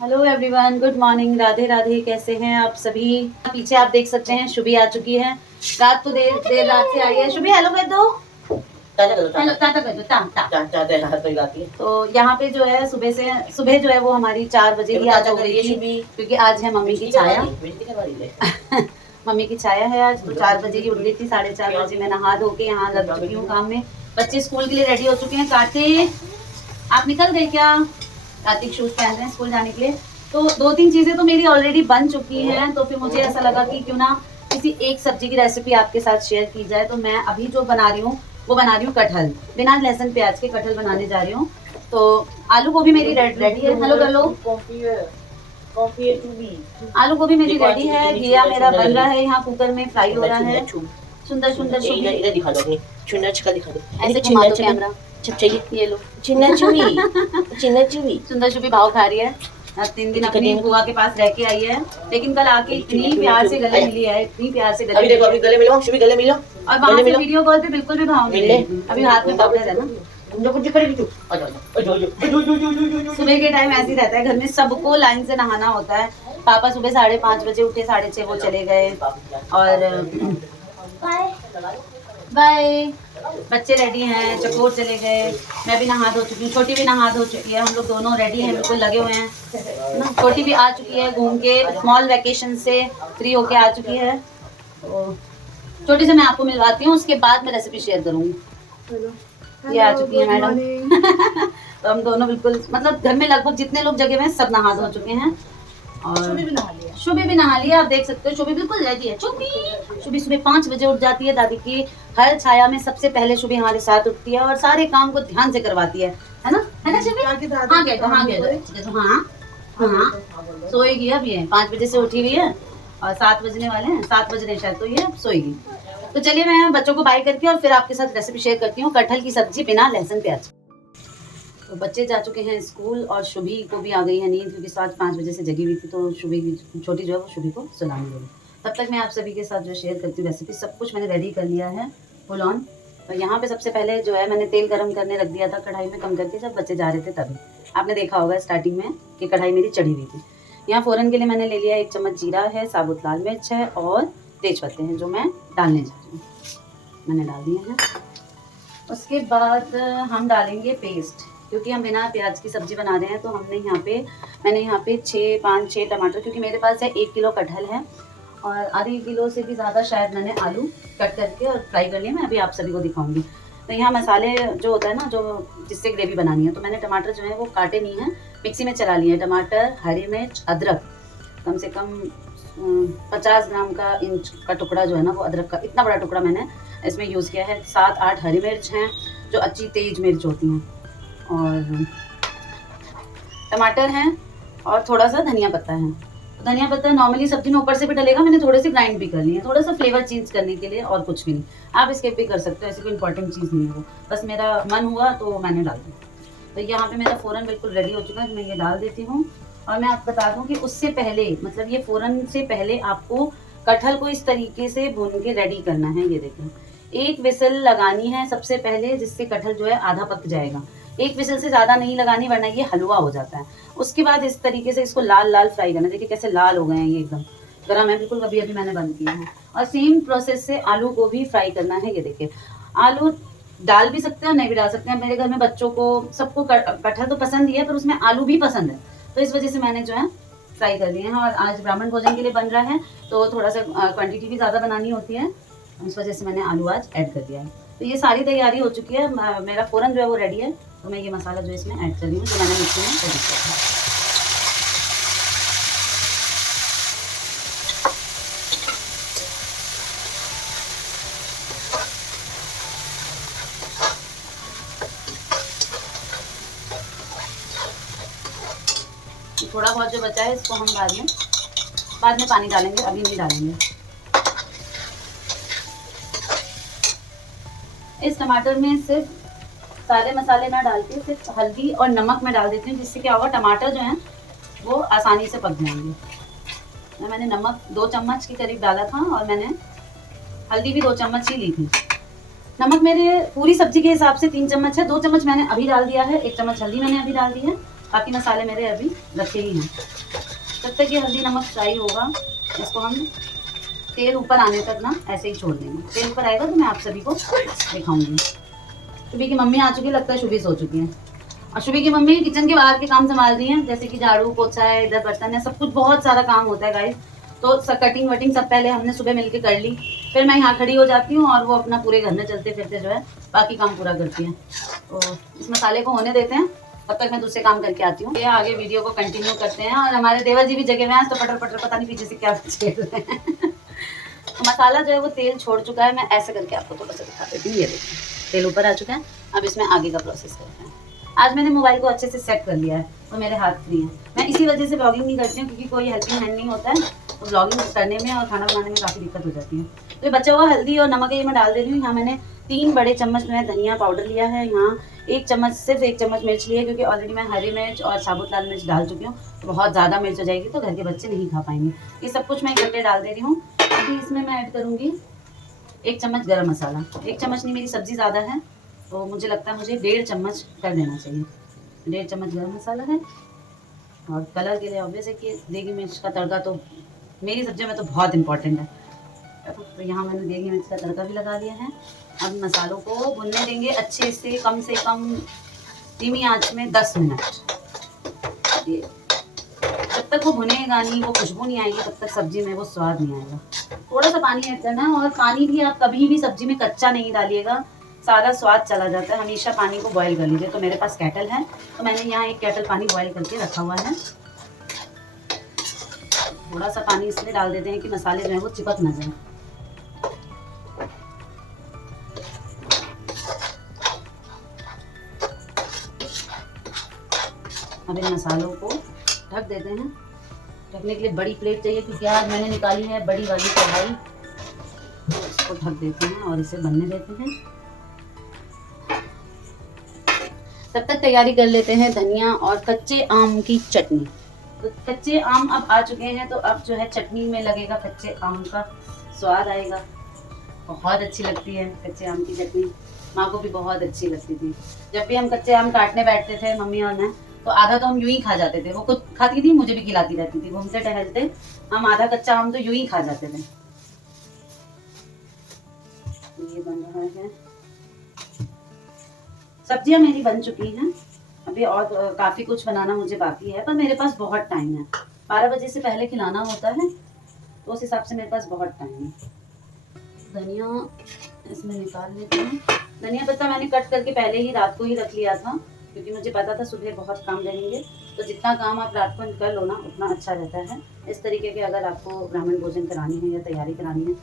Hello everyone, good morning, Radhe Radhe. कैसे हैं आप सभी? पीछे आप देख सकते हैं शुभी आ चुकी है। रात तो देर देर रात से आई है। शुभी हेलो कर दो। हेलो टाटा कर दो। टाटा। तो यहाँ पे जो है सुबह जो है वो हमारी 4 बजे ही आज हो गई थी, क्योंकि आज है मम्मी की छाया। मम्मी की छाया है आज, तो 4 बजे ही उठ गई थी। 4:30 बजे मैं नहा धो के यहाँ लग चुकी हूँ काम में। बच्चे स्कूल के लिए रेडी हो चुके हैं। कार्तिक आप निकल गए क्या? कार्तिक शूज पहन रहे हैं स्कूल जाने के लिए। तो 2-3 चीजें तो मेरी ऑलरेडी बन चुकी हैं, तो फिर मुझे ऐसा लगा कि क्यों ना किसी एक सब्जी की रेसिपी आपके साथ शेयर की जाए। तो मैं अभी जो बना रही हूँ वो बना रही हूँ कटहल, बिना लहसुन प्याज के कटहल बनाने जा रही हूँ। तो आलू गोभी मेरी रेडी है। हेलो कर लो। आलू गोभी मेरी रेडी है। घिया मेरा बन रहा है, यहाँ कुकर में फ्राई हो रहा है। सुंदर सुंदर इधर दिखा दो, अपनी चुन्ना चिका दिखा दो। ऐसे घुमा दो कैमरा। चाहिए ये लो चिन्ना चुवी सुंदर शुभी भाव खा रही है। 3 दिन अपनी बुआ के पास रह के आई है, लेकिन कल आके इतनी प्यार से गले मिली है, इतनी प्यार से गले। अभी देखो, अभी गले मिलो, शुभी गले मिलो। और वहाँ से वीडियो कॉल पे बिल्कुल भी भाव नहीं है। अभी हाथ में पाउडर है ना। सुबह के टाइम ऐसे ही रहता है घर में, सबको लाइन से नहाना होता है। पापा सुबह 5:30 बजे उठे, 6:30 वो चले गए। और बाय, बच्चे रेडी हैं, चकोर चले गए, मैं भी नहा धो चुकी हूँ, छोटी भी नहा धो चुकी है। हम लोग दोनों रेडी हैं, बिल्कुल लगे हुए हैं ना। छोटी भी आ चुकी है घूम के, स्मॉल वैकेशन से फ्री होके आ चुकी है। तो छोटी से मैं आपको मिलवाती हूँ, उसके बाद मैं रेसिपी शेयर करूँगी। ये आ चुकी है मैडम। तो हम दोनों बिल्कुल, मतलब घर में लगभग जितने लोग जगह में सब नहा धो चुके हैं। और शुभी भी नहा लिया। आप देख सकते हो शुभी बिल्कुल रेडी है। शुभी सुबह 5 बजे उठ जाती है। दादी की हर छाया में सबसे पहले शुभी हमारे साथ उठती है और सारे काम को ध्यान से करवाती है ना? है ना शुभी? हाँ गए तो हाँ सोएगी अब। ये 5 बजे से उठी हुई है और 7 बजने वाले हैं, 7 बज रहे शायद, तो ये सोएगी। तो चलिए मैं बच्चों को बाय करके और फिर आपके साथ रेसिपी शेयर करती हूँ, कटहल की सब्जी बिना लहसुन प्याज। तो बच्चे जा चुके हैं स्कूल और शुभी को भी आ गई है नींद, क्योंकि 5 बजे से जगी हुई थी। तो शुभी की छोटी जो है वो शुभी को सुलाने लगी। तब तक मैं आप सभी के साथ जो शेयर करती हूँ रेसिपी, सब कुछ मैंने रेडी कर लिया है फुल ऑन। और यहाँ पे सबसे पहले जो है मैंने तेल गरम करने रख दिया था कढ़ाई में, कम करके, जब बच्चे जा रहे थे तभी। आपने देखा होगा स्टार्टिंग में कि कढ़ाई मेरी चढ़ी हुई थी। यहाँ फ़ौरन के लिए मैंने ले लिया 1 चम्मच जीरा है, साबुत लाल मिर्च है और तेज पत्ते हैं, जो मैं डालने जा रही हूँ। मैंने डाल दिए हैं। उसके बाद हम डालेंगे पेस्ट, क्योंकि हम बिना प्याज की सब्जी बना रहे हैं। तो मैंने यहाँ पे 5-6 टमाटर, क्योंकि मेरे पास है 1 किलो कटहल है और आधे किलो से भी ज़्यादा शायद मैंने आलू कट करके और फ्राई कर लिए। मैं अभी आप सभी को दिखाऊंगी। तो यहाँ मसाले जो होता है ना, जो जिससे ग्रेवी बनानी है, तो मैंने टमाटर जो है वो काटे नहीं है, मिक्सी में चला लिए हैं। टमाटर, हरी मिर्च, अदरक, कम से कम 50 ग्राम का इंच का टुकड़ा जो है ना, वो अदरक का इतना बड़ा टुकड़ा मैंने इसमें यूज़ किया है। 7-8 हरी मिर्च हैं, जो अच्छी तेज मिर्च होती हैं, और टमाटर हैं, और थोड़ा सा धनिया पत्ता है। तो धनिया पत्ता नॉर्मली सब्जी में ऊपर से भी डलेगा, मैंने थोड़े से ग्राइंड भी कर लिए हैं, थोड़ा सा फ्लेवर चेंज करने के लिए, और कुछ भी नहीं। आप स्किप भी कर सकते हो, ऐसी कोई इंपॉर्टेंट चीज़ नहीं है वो, बस मेरा मन हुआ तो मैंने डाल दिया। तो यहाँ पे मेरा फ़ौरन बिल्कुल रेडी हो चुका है, मैं ये डाल देती हूँ। और मैं आपको बता दूँ कि उससे पहले, मतलब ये फ़ौरन से पहले आपको कटहल को इस तरीके से भून के रेडी करना है। ये देखें, 1 विसल लगानी है सबसे पहले, जिससे कटहल जो है आधा पक जाएगा। 1 विसल से ज़्यादा नहीं लगानी, वरना ये हलवा हो जाता है। उसके बाद इस तरीके से इसको लाल लाल फ्राई करना। देखिए कैसे लाल हो गए हैं, ये एकदम गरम है बिल्कुल, अभी मैंने बंद किया है। और सेम प्रोसेस से आलू को भी फ्राई करना है। ये देखिए, आलू डाल भी सकते हैं और नहीं भी डाल सकते हैं। मेरे घर में बच्चों को सबको कटहल तो पसंद ही है, पर उसमें आलू भी पसंद है, तो इस वजह से मैंने जो है फ्राई कर दिए हैं। और आज ब्राह्मण भोजन के लिए बन रहा है, तो थोड़ा सा क्वान्टिटी भी ज़्यादा बनानी होती है, इस वजह से मैंने आलू आज ऐड कर दिया है। तो ये सारी तैयारी हो चुकी है, मेरा फ़ौरन जो है वो रेडी है। तो मैं ये मसाला जो इसमें ऐड कर रही हूँ, जो मैंने मिक्सी में रेडी किया था। थोड़ा बहुत जो बचा है इसको हम बाद में पानी डालेंगे, अभी नहीं डालेंगे। इस टमाटर में सिर्फ सारे मसाले ना डाल के सिर्फ हल्दी और नमक मैं डाल देती हूँ, जिससे क्या होगा, टमाटर जो है वो आसानी से पक जाएंगे। मैंने नमक 2 चम्मच के करीब डाला था, और मैंने हल्दी भी 2 चम्मच ही ली थी। नमक मेरे पूरी सब्जी के हिसाब से 3 चम्मच है, 2 चम्मच मैंने अभी डाल दिया है, 1 चम्मच हल्दी मैंने अभी डाल दी है। बाकी मसाले मेरे अभी रखे ही हैं। जब तक ये हल्दी नमक फ्राई होगा इसको हम तेल ऊपर आने तक ना ऐसे ही छोड़ देंगे। तेल ऊपर आएगा तो मैं आप सभी को दिखाऊंगी। शुभी की मम्मी आ चुकी है, लगता है शुभी सो चुकी है। और शुभी की मम्मी किचन के बाहर के काम संभाल रही हैं, जैसे कि झाड़ू पोछा है, इधर बर्तन है, सब कुछ बहुत सारा काम होता है गाइस। तो कटिंग वटिंग सब पहले हमने सुबह मिलके कर ली, फिर मैं यहाँ खड़ी हो जाती हूँ और वो अपना पूरे घर में चलते फिरते जो है बाकी काम पूरा करती हैं। तो इस मसाले को होने देते हैं, तब तक मैं दूसरे काम करके आती हूँ। ये आगे वीडियो को कंटिन्यू करते हैं। और हमारे देवर जी भी जगह में आज तो पटर पटर पता नहीं पीछे से क्या छेड़ रहे हैं। तो मसाला जो है वो तेल छोड़ चुका है। मैं ऐसे करके आपको थोड़ा सा दिखा देती हूँ। ये देखिए तेल ऊपर आ चुका है। अब इसमें आगे का प्रोसेस करते हैं। आज मैंने मोबाइल को अच्छे से सेट कर लिया है तो मेरे हाथ फ्री हैं। मैं इसी वजह से ब्लॉगिंग नहीं करती हूँ, क्योंकि कोई हेल्पिंग हैंड नहीं होता है तो ब्लॉगिंग करने में और खाना बनाने में काफ़ी दिक्कत हो जाती है। तो ये बचा हुआ हल्दी और नमक ये मैं डाल दे रही हूँ। यहाँ मैंने 3 बड़े चम्मच में धनिया पाउडर लिया है। यहाँ 1 चम्मच सिर्फ 1 चम्मच मिर्च लिया है, क्योंकि ऑलरेडी मैं हरी मिर्च और साबुत लाल मिर्च डाल चुकी हूँ। तो बहुत ज़्यादा मिर्च हो जाएगी तो घर के बच्चे नहीं खा पाएंगे। ये सब कुछ मैं इकट्ठे डाल दे रही हूँ। अभी इसमें मैं ऐड करूँगी 1 चम्मच गरम मसाला। 1 चम्मच नहीं, मेरी सब्ज़ी ज़्यादा है तो मुझे लगता है मुझे 1.5 चम्मच कर देना चाहिए। 1.5 चम्मच गरम मसाला है। और कलर के लिए ऑब्वियस है कि देगी मिर्च का तड़का तो मेरी सब्जियों में तो बहुत इंपॉर्टेंट है। तो यहाँ मैंने देगी मिर्च का तड़का भी लगा दिया है। अब मसालों को भुनने देंगे अच्छे से कम धीमी आंच में 10 मिनट। जब तक वो भुनेगा नहीं, वो खुशबू नहीं आएगी, तब तक सब्जी में वो स्वाद नहीं आएगा। थोड़ा सा पानी ऐड करना है। और पानी भी आप कभी भी सब्जी में कच्चा नहीं डालिएगा, सारा स्वाद चला जाता है। हमेशा पानी को बॉईल कर लीजिए। तो मेरे पास केटल है तो मैंने यहाँ 1 केटल पानी बॉईल करके रखा हुआ है। थोड़ा सा पानी इसलिए डाल देते हैं कि मसाले जो है वो चिपक ना जाए। अब इन मसालों को ढक देते हैं। ढकने के लिए बड़ी प्लेट चाहिए, क्योंकि आज मैंने निकाली है बड़ी वाली कढ़ाई। तो इसको ढक देते हैं और इसे बनने देते हैं। तब तक तैयारी कर लेते हैं धनिया और कच्चे आम की चटनी। तो कच्चे आम अब आ चुके हैं, तो अब जो है चटनी में लगेगा कच्चे आम का स्वाद आएगा। बहुत अच्छी लगती है कच्चे आम की चटनी। माँ को भी बहुत अच्छी लगती थी। जब भी हम कच्चे आम काटने बैठते थे मम्मी और मैं, तो आधा तो हम यूं ही खा जाते थे। वो खुद खाती थी, मुझे भी खिलाती रहती थी। घूमते टहलते हम आधा कच्चा आम तो यूं ही खा जाते थे। ये बन रहा है। सब्जियां मेरी बन चुकी हैं। अभी और काफ़ी कुछ बनाना मुझे बाकी है, पर मेरे पास बहुत टाइम है। 12 बजे से पहले खिलाना होता है, तो उस हिसाब से मेरे पास बहुत टाइम है। धनिया इसमें निकाल लेती हूँ। धनिया पत्ता मैंने कट करके पहले ही रात को ही रख लिया था, क्योंकि मुझे पता था सुबह बहुत काम रहेंगे। तो जितना काम आप रात को कर लो ना, उतना अच्छा रहता है। इस तरीके के अगर आपको ब्राह्मण भोजन करानी है या तैयारी करानी है,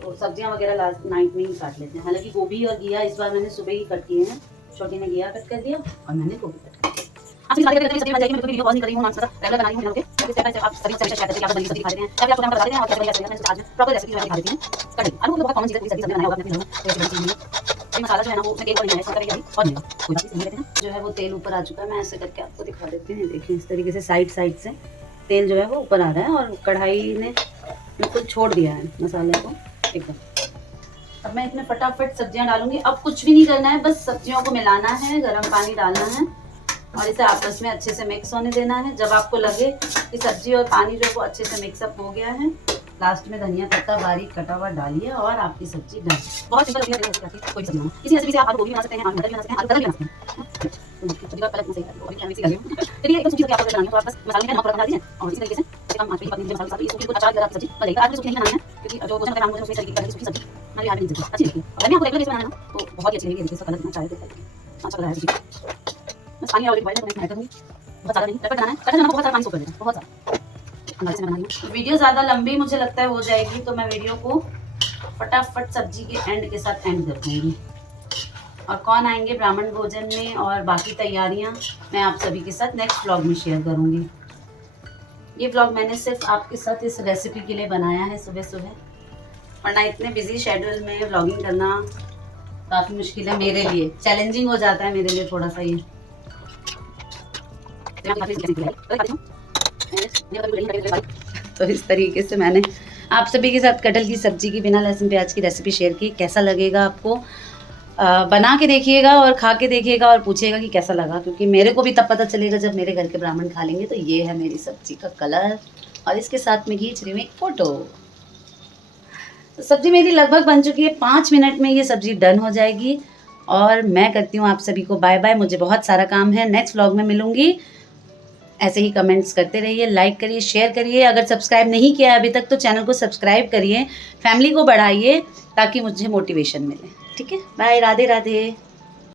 तो सब्जियां वगैरह लास्ट नाइट में ही काट लेते हैं। हालांकि गोभी और घिया इस बार मैंने सुबह ही कट किए हैं। छोटी ने घिया कट कर दिया और मैंने गोभी कट कर दिया। आप सभी सब्जी बन जाएगी। मैं कोई वीडियो पॉज नहीं कर रही हूँ, रेगुलर बना रही हूँ। स्टेप बाय स्टेप आप सभी शेयर करते हैं, आप बनी सब्जी दिखा देते हैं, तभी आपको हम बता देते हैं और कैसे कैसे मैं आज प्रॉपर रेसिपी मैं दिखा देती हूँ। कढ़ी आलू तो बहुत कॉमन चीज़ है, सब्जी बनाया होगा अपने घर में, तो ऐसी बड़ी चीज़ नहीं है। ये मसाला जो है ना वो मैं केक बनाया है, इसका करेंगे अभी और नहीं कोई बात नहीं। लेते हैं जो है वो तेल ऊपर आ चुका है। मैं ऐसे करके आपको दिखा देती हूँ। देखिए इस तरीके से साइड से तेल जो है वो ऊपर आ रहा है और कढ़ाई ने बिल्कुल छोड़ दिया है मसाले को एकदम। अब मैं इसमें फटाफट सब्जियां डालूंगी। अब कुछ भी नहीं करना है, बस सब्जियों को मिलाना है, गर्म पानी डालना है और इसे आपस में अच्छे से मिक्स होने देना है। जब आपको लगे कि सब्जी और पानी जो है वो अच्छे से मिक्सअप हो गया है, लास्ट में धनिया पत्ता बारीक कटा हुआ डालिए और आपकी सब्जी डन। बहुत सिंपल है, कोई भी सब्जी बनाओ। इसी रेसिपी से आप आलू गोभी बना सकते हैं, आलू मटर भी बना सकते हैं, आलू कतल भी बना सकते हैं। सब्जी का पहले सही कर लो, अभी मैं मिक्सी कर रही हूं। चलिए एक सब्जी आपको बनानी है तो आप बस मसाले में नमक थोड़ा डाल दीजिए और इसी तरीके से कम आंच पे पकने दीजिए मसाला। ये सूखी कुछ अचार जरा सब्जी बनेगी। आज मुझे सूखी नहीं बनानी है, क्योंकि जो भोजन का काम मुझे उसी तरीके की सूखी सब्जी हमारी हाथ में अच्छी लगती है। अगर मैं आपको रेगुलर बनाना है तो बहुत ही अच्छी लगेगी। देखिए इसका कलर कितना चाय देता है, अच्छा लग रहा है सब्जी। बस पानी ऑलरेडी बॉइल है तो मैं ऐड करूंगी। बहुत ज़्यादा नहीं, टपक बनाना है। कच्चा नमक बहुत सारा पानी सोख कर देना, बहुत ज़्यादा अंदाज़े से बनानी है। वीडियो ज़्यादा लंबी मुझे लगता है हो जाएगी, तो मैं वीडियो को फटाफट सब्जी के एंड के साथ एंड कर दूँगी। और कौन आएंगे ब्राह्मण भोजन में और बाकी तैयारियां मैं आप सभी के साथ नेक्स्ट व्लॉग में शेयर करूंगी। ये व्लॉग मैंने सिर्फ आपके साथ इस रेसिपी के लिए बनाया है सुबह सुबह, वरना इतने बिजी शेड्यूल में व्लॉगिंग करना काफ़ी मुश्किल है मेरे लिए, चैलेंजिंग हो जाता है मेरे लिए थोड़ा सा ये। तो इस तरीके से मैंने आप सभी के साथ कटहल की सब्जी की बिना लहसुन प्याज की रेसिपी शेयर की। कैसा लगेगा आपको बना के देखिएगा और खा के देखिएगा और पूछिएगा कि कैसा लगा, क्योंकि मेरे को भी तब पता चलेगा जब मेरे घर के ब्राह्मण खा लेंगे। तो ये है मेरी सब्जी का कलर और इसके साथ में खींच रही हूँ एक फ़ोटो। तो सब्जी मेरी लगभग बन चुकी है, 5 मिनट में ये सब्जी डन हो जाएगी। और मैं करती हूँ आप सभी को बाय बाय, मुझे बहुत सारा काम है, नेक्स्ट व्लॉग में मिलूँगी। ऐसे ही कमेंट्स करते रहिए, लाइक करिए, शेयर करिए। अगर सब्सक्राइब नहीं किया है अभी तक तो चैनल को सब्सक्राइब करिए, फैमिली को बढ़ाइए ताकि मुझे मोटिवेशन मिले। ठीक है, बाय, राधे राधे।